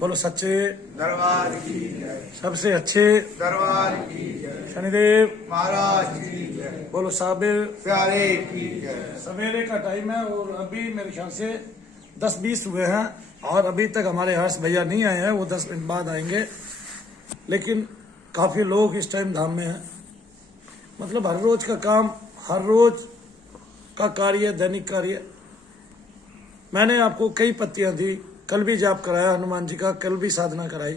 बोलो सच्चे दरबार की जय। सबसे अच्छे दरबार की जय। शनिदेव महाराज की जय। बोलो साबिर प्यारे की जय। सवेरे का टाइम है और अभी मेरे ख्याल से 10-20 हुए हैं और अभी तक हमारे हर्ष भैया नहीं आए हैं। वो 10 मिनट बाद आएंगे, लेकिन काफी लोग इस टाइम धाम में हैं। मतलब हर रोज का काम, हर रोज का कार्य, दैनिक कार्य। मैंने आपको कई पत्तियां दी, कल भी जाप कराया हनुमान जी का, कल भी साधना कराई।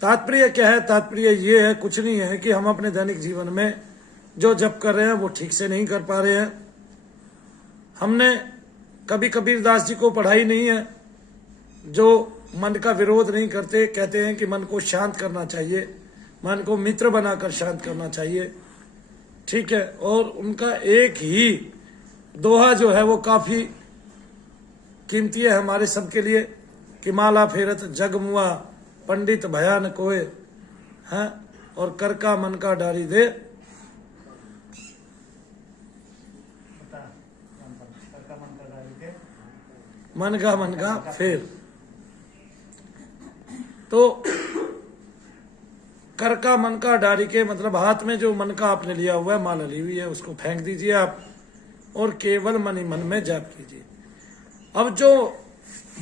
तात्पर्य क्या है? तात्पर्य ये है, कुछ नहीं है कि हम अपने दैनिक जीवन में जो जप कर रहे हैं वो ठीक से नहीं कर पा रहे हैं। हमने कभी कबीरदास जी को पढ़ाई नहीं है, जो मन का विरोध नहीं करते, कहते हैं कि मन को शांत करना चाहिए, मन को मित्र बनाकर शांत करना चाहिए, ठीक है। और उनका एक ही दोहा जो है वो काफी कीमती है हमारे सबके लिए कि माला फेरत जग मुआ पंडित भयान कोय है, और कर का मन का डारी दे। मन का फेर। तो कर का मन का डारी के मतलब हाथ में जो मन का आपने लिया हुआ है, माला ली हुई है, उसको फेंक दीजिए आप और केवल मन ही मन में जाप कीजिए। अब जो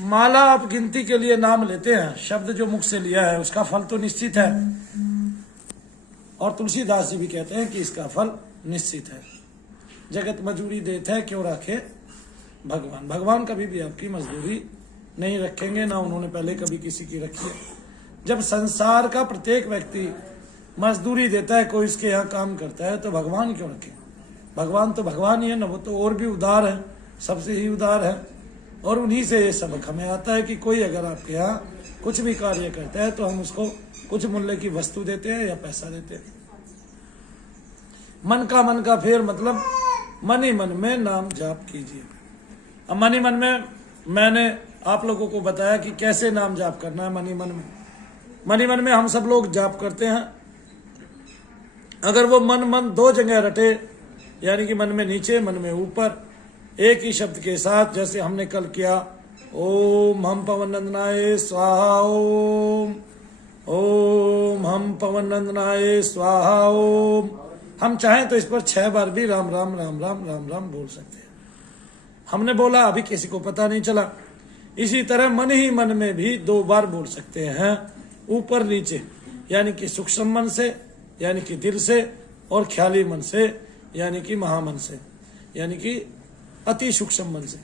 माला आप गिनती के लिए नाम लेते हैं, शब्द जो मुख से लिया है उसका फल तो निश्चित है, और तुलसीदास जी भी कहते हैं कि इसका फल निश्चित है। जगत मजूरी देते है क्यों रखे भगवान। भगवान कभी भी आपकी मजदूरी नहीं रखेंगे, ना उन्होंने पहले कभी किसी की रखी है। जब संसार का प्रत्येक व्यक्ति मजदूरी देता है, कोई इसके यहाँ काम करता है, तो भगवान क्यों रखे? भगवान तो भगवान ही है ना, वो तो और भी उदार है, सबसे ही उदार है। और उन्हीं से ये सबक हमें आता है कि कोई अगर आपके यहाँ कुछ भी कार्य करता है तो हम उसको कुछ मूल्य की वस्तु देते हैं या पैसा देते हैं। मन का फेर मतलब मन ही मन में नाम जाप कीजिए। अब मन ही मन में मैंने आप लोगों को बताया कि कैसे नाम जाप करना है। मन ही मन में हम सब लोग जाप करते हैं। अगर वो मन दो जगह रटे, यानी कि मन में नीचे मन में ऊपर, एक ही शब्द के साथ, जैसे हमने कल किया, ओम हम पवन नंदनाय स्वाहा, ओम हम पवन नंदनाय स्वाहा ओम। हम चाहें तो इस पर 6 बार भी राम राम राम राम राम राम बोल सकते हैं। हमने बोला, अभी किसी को पता नहीं चला। इसी तरह मन ही मन में भी 2 बार बोल सकते हैं, ऊपर नीचे, यानी कि सूक्ष्म मन से, यानी कि दिल से, और ख्याली मन से, यानी कि महामन से, यानी कि अति सूक्ष्म मन से।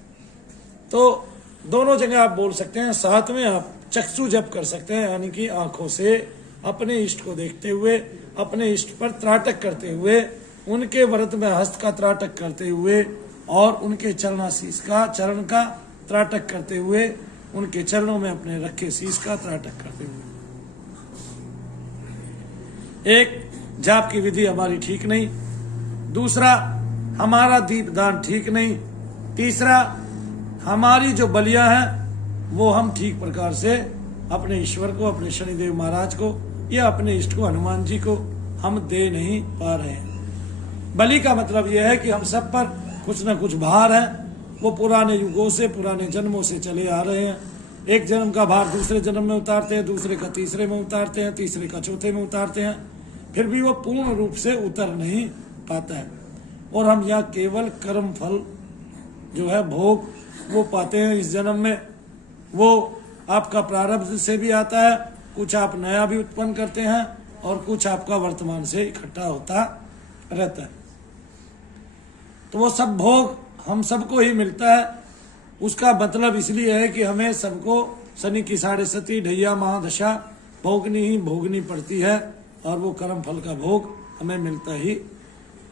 तो दोनों जगह आप बोल सकते हैं। साथ में आप चक्षु जप कर सकते हैं, यानी कि आंखों से अपने इष्ट को देखते हुए, अपने इष्ट पर त्राटक करते हुए, उनके व्रत में हस्त का त्राटक करते हुए, और उनके चरणाशीष का, चरण का त्राटक करते हुए, उनके चरणों में अपने रखे शीश का त्राटक करते हुए। एक, जाप की विधि हमारी ठीक नहीं। दूसरा, हमारा दीपदान ठीक नहीं। तीसरा, हमारी जो बलियां हैं वो हम ठीक प्रकार से अपने ईश्वर को, अपने शनिदेव महाराज को, या अपने इष्ट को, हनुमान जी को हम दे नहीं पा रहे हैं। बलि का मतलब यह है कि हम सब पर कुछ न कुछ भार है, वो पुराने युगों से, पुराने जन्मों से चले आ रहे हैं। एक जन्म का भार दूसरे जन्म में उतारते हैं, दूसरे का तीसरे में उतारते हैं, तीसरे का चौथे में उतारते हैं, फिर भी वो पूर्ण रूप से उतर नहीं पाता है। और हम यहाँ केवल कर्म फल जो है, भोग, वो पाते हैं इस जन्म में। वो आपका प्रारब्ध से भी आता है, कुछ आप नया भी उत्पन्न करते हैं, और कुछ आपका वर्तमान से इकट्ठा होता रहता है। तो वो सब भोग हम सबको ही मिलता है। उसका मतलब इसलिए है कि हमें सबको शनि की 7.5 ढैया महादशा भोगनी पड़ती है, और वो कर्म फल का भोग हमें मिलता ही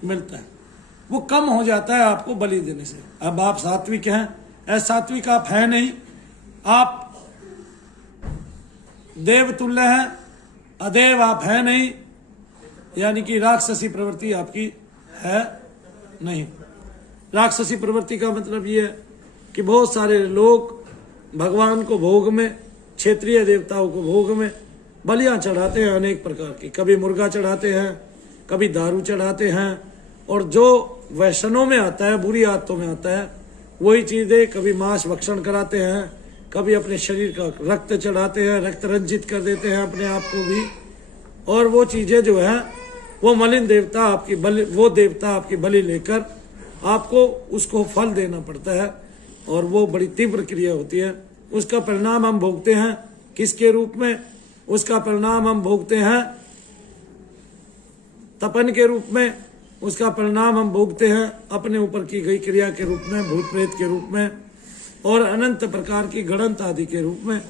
मिलता है। वो कम हो जाता है आपको बलि देने से। अब आप सात्विक हैं, सात्विक आप है नहीं, आप देव तुल्य हैं, अदेव आप है नहीं, यानी कि राक्षसी प्रवृत्ति आपकी है नहीं। राक्षसी प्रवृत्ति का मतलब ये है कि बहुत सारे लोग भगवान को भोग में, क्षेत्रीय देवताओं को भोग में बलियां चढ़ाते हैं अनेक प्रकार की। कभी मुर्गा चढ़ाते हैं, कभी दारू चढ़ाते हैं, और जो वैष्णव में आता है, बुरी आदतों में आता है, वही चीजें, कभी मांस भक्षण कराते हैं, कभी अपने शरीर का रक्त चढ़ाते हैं, रक्त रंजित कर देते हैं अपने आप को भी, और वो चीजें जो है वो मलिन देवता आपकी बलि, वो देवता आपकी बलि लेकर आपको उसको फल देना पड़ता है, और वो बड़ी तीव्र क्रिया होती है। उसका परिणाम हम भोगते हैं किसके रूप में? उसका परिणाम हम भोगते हैं तपन के रूप में, उसका परिणाम हम भोगते हैं अपने ऊपर की गई क्रिया के रूप में, भूत प्रेत के रूप में, और अनंत प्रकार की गणंत आदि के रूप में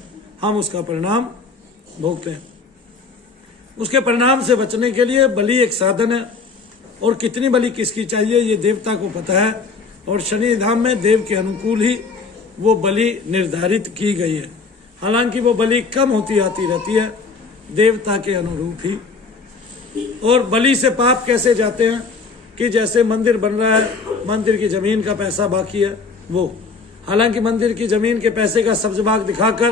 हम उसका परिणाम भोगते हैं। उसके परिणाम से बचने के लिए बलि एक साधन है, और कितनी बलि किसकी चाहिए ये देवता को पता है, और शनि धाम में देव के अनुकूल ही वो बलि निर्धारित की गई है। हालांकि वो बलि कम होती आती रहती है देवता के अनुरूप ही। और बलि से पाप कैसे जाते हैं कि जैसे मंदिर बन रहा है, मंदिर की जमीन का पैसा बाकी है वो, हालांकि मंदिर की जमीन के पैसे का सब्ज भाग दिखाकर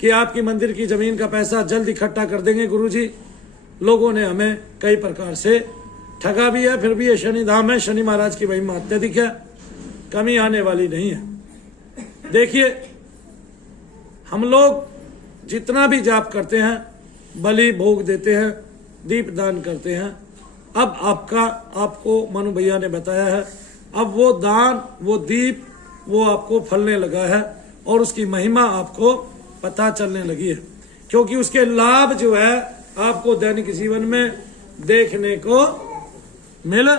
कि आपकी मंदिर की जमीन का पैसा जल्द इकट्ठा कर देंगे गुरुजी, लोगों ने हमें कई प्रकार से ठगा भी है। फिर भी ये शनि धाम है, शनि महाराज की महिमा अत्यधिक है, कमी आने वाली नहीं है। देखिए, हम लोग जितना भी जाप करते हैं, बलि भोग देते हैं, दीप दान करते हैं, अब आपको मनु भैया ने बताया है, अब वो दान, वो दीप, वो आपको फलने लगा है, और उसकी महिमा आपको पता चलने लगी है, क्योंकि उसके लाभ जो है आपको दैनिक जीवन में देखने को मिल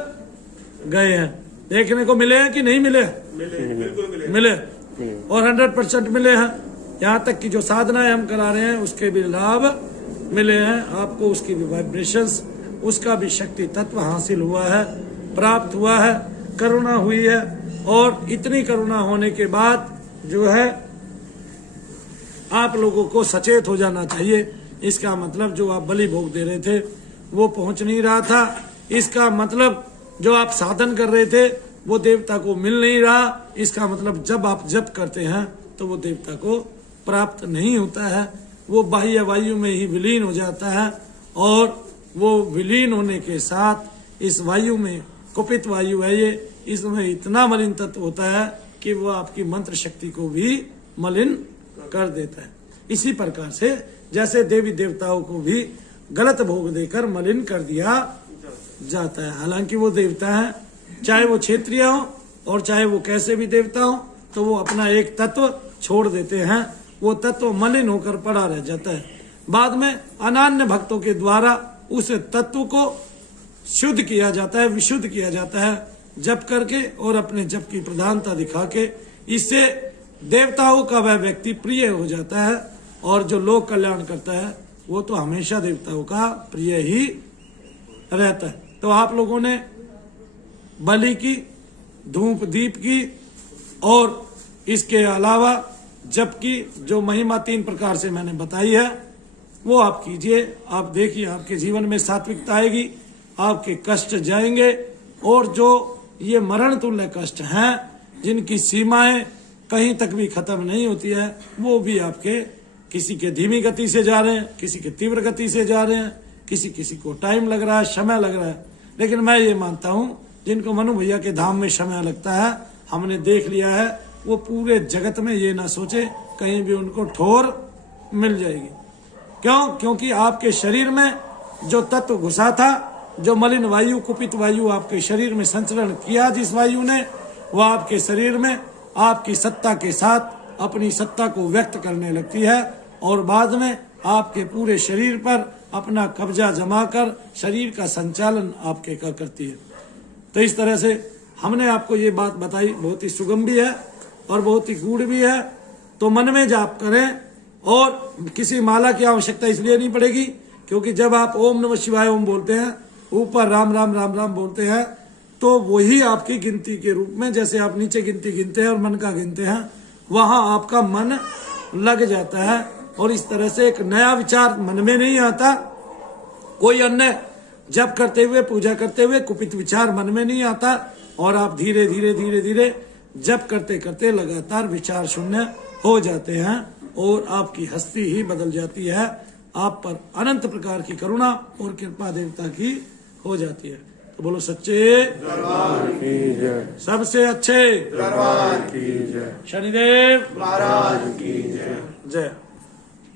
गए हैं। देखने को मिले हैं कि नहीं मिले? मिले और 100% मिले हैं। यहाँ तक कि जो साधनाएं हम करा रहे हैं उसके भी लाभ मिले हैं आपको, उसकी भी वाइब्रेशंस, उसका भी शक्ति तत्व हासिल हुआ है, प्राप्त हुआ है, करुणा हुई है। और इतनी करुणा होने के बाद जो है आप लोगों को सचेत हो जाना चाहिए। इसका मतलब जो आप बलि भोग दे रहे थे वो पहुंच नहीं रहा था, इसका मतलब जो आप साधन कर रहे थे वो देवता को मिल नहीं रहा, इसका मतलब जब आप जप करते हैं तो वो देवता को प्राप्त नहीं होता है, वो बाह्य वायु में ही विलीन हो जाता है। और वो विलीन होने के साथ इस वायु में, कुपित वायु है ये, इसमें इतना मलिन तत्व होता है कि वो आपकी मंत्र शक्ति को भी मलिन कर देता है। इसी प्रकार से जैसे देवी देवताओं को भी गलत भोग देकर मलिन कर दिया जाता है। हालांकि वो देवता है, चाहे वो क्षेत्रीय हो और चाहे वो कैसे भी देवता हो, तो वो अपना एक तत्व छोड़ देते हैं, वो तत्व मलिन होकर पड़ा रह जाता है। बाद में अनन्य भक्तों के द्वारा उस तत्व को शुद्ध किया जाता है, विशुद्ध किया जाता है जप करके, और अपने जप की प्रधानता दिखा के। इससे देवताओं का वह व्यक्ति प्रिय हो जाता है, और जो लोक कल्याण करता है वो तो हमेशा देवताओं का प्रिय ही रहता है। तो आप लोगों ने बलि की, धूप दीप की, और इसके अलावा जप की जो महिमा 3 प्रकार से मैंने बताई है वो आप कीजिए। आप देखिए आपके जीवन में सात्विकता आएगी, आपके कष्ट जाएंगे, और जो ये मरण तुल्य कष्ट हैं जिनकी सीमाएं कहीं तक भी खत्म नहीं होती है, वो भी आपके किसी के धीमी गति से जा रहे हैं, किसी के तीव्र गति से जा रहे हैं, किसी को टाइम लग रहा है, समय लग रहा है। लेकिन मैं ये मानता हूँ जिनको मनु भैया के धाम में समय लगता है, हमने देख लिया है, वो पूरे जगत में ये ना सोचे कहीं भी उनको ठोर मिल जाएगी। क्यों? क्योंकि आपके शरीर में जो तत्व घुसा था, जो मलिन वायु, कुपित वायु आपके शरीर में संचरण किया जिस वायु ने, वो आपके शरीर में आपकी सत्ता के साथ अपनी सत्ता को व्यक्त करने लगती है, और बाद में आपके पूरे शरीर पर अपना कब्जा जमाकर शरीर का संचालन आपके का करती है। तो इस तरह से हमने आपको ये बात बताई, बहुत ही सुगम भी है और बहुत ही गूढ़ भी है। तो मन में जाप करें, और किसी माला की आवश्यकता इसलिए नहीं पड़ेगी क्योंकि जब आप ओम नमः शिवाय ओम बोलते हैं, ऊपर राम राम राम राम बोलते हैं, तो वही आपकी गिनती के रूप में, जैसे आप नीचे गिनती गिनते हैं और मन का गिनते हैं, वहां आपका मन लग जाता है। और इस तरह से एक नया विचार मन में नहीं आता, कोई अन्य जप करते हुए, पूजा करते हुए कुपित विचार मन में नहीं आता, और आप धीरे धीरे धीरे धीरे जप करते करते लगातार विचार शून्य हो जाते हैं, और आपकी हस्ती ही बदल जाती है। आप पर अनंत प्रकार की करुणा और कृपा देवता की हो जाती है। तो बोलो सच्चे दरबार की जय, सबसे अच्छे दरबार की जय, शनिदेव महाराज की जय। जय।